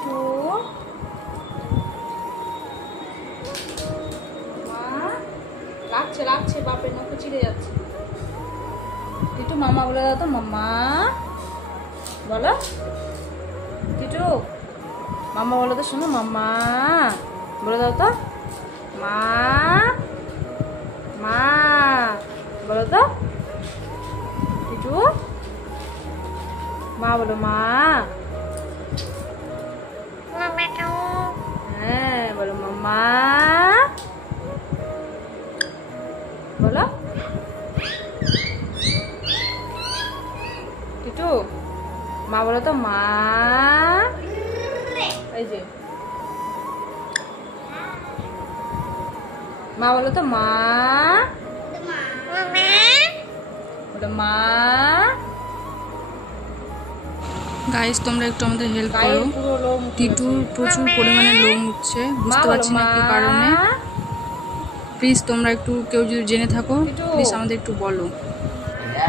টিটু লাগছে লাগছে, বাপের নখ চিড়ে যাচ্ছে। টিটু মামা বলে দাও তো, মাম্মা বলো। টিটু মামা বলো তো, শোনো মাম্মা বলে দাও তো, মা মা বলো তো। টিটু মা বলো, মা। হ্যাঁ বলো মাম্মা বলো। টিটু মা বলো তো, মা। এই যে মা বলো তো, মা বলো, মা। গাইস তোমরা একটু আমাদের হেল্প করো, টিটুর প্রচুর পরিমাণে লোম উঠছে, বুঝতে পারছি না কি কারণে। প্লিজ তোমরা একটু, কেউ যদি জেনে থাকো প্লিজ আমাদের একটু বলো।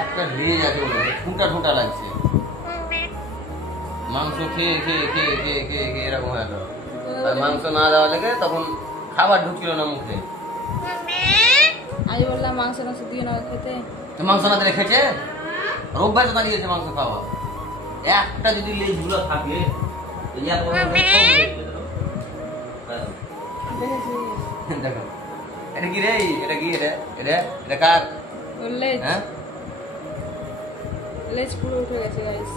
একটা লেজ আছে, ঠুঁটা ঠুঁটা লাগছে, মাংস খেয়ে খেয়ে খেয়ে খেয়ে খেয়ে খেয়ে এরকম হয়ে গেল। আর মাংস না দেওয়া লেগে তখন খাবার ঢুকছিল না মুখে। আমি বললাম মাংস মাংস দিয়ে না খেতে, তো মাংস না দিলে খেয়েছে, রোববার তো দাঁড়িয়েছে মাংস খাওয়া। একটা যদি লেজ গুলো থাকে দেখো, এটা কি রে, এটা কি, এটা এটা এটা কার? লেজ, হ্যাঁ লেজ পুরো উঠে গেছে গাইস।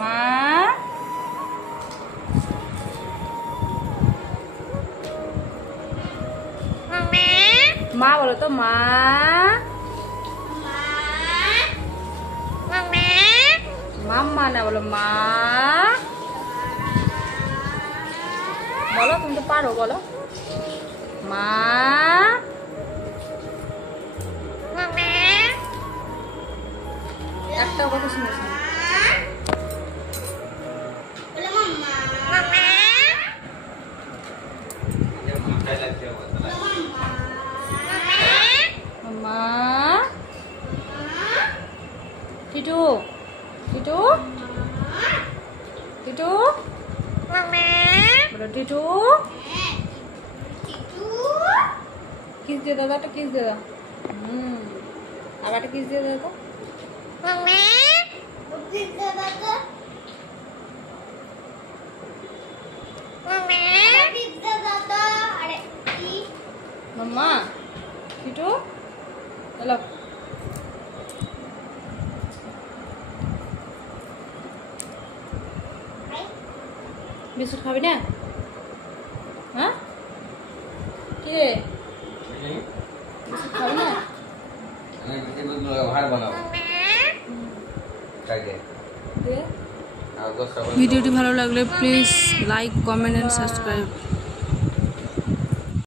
মা মা বলো তো, মা। মাম্মা না বলো, মা বলো, তুমি তো পারো, বলো মা। একটাও কথা শুনেছি না। মা। টিটু টিটু টিটু বলো, টিটু কিস দিয়ে দাও, একটা কিস দিয়ে দাও। আর একটা কিস দিয়ে দাও তো। মাম্মা টিটু হ্যালো, বিস্কুট খাবি না? হ্যাঁ কি রে, বিস্কুট খাবি না? ভাড় বানাও। ভিডিওটি ভালো লাগলে please like, comment and subscribe.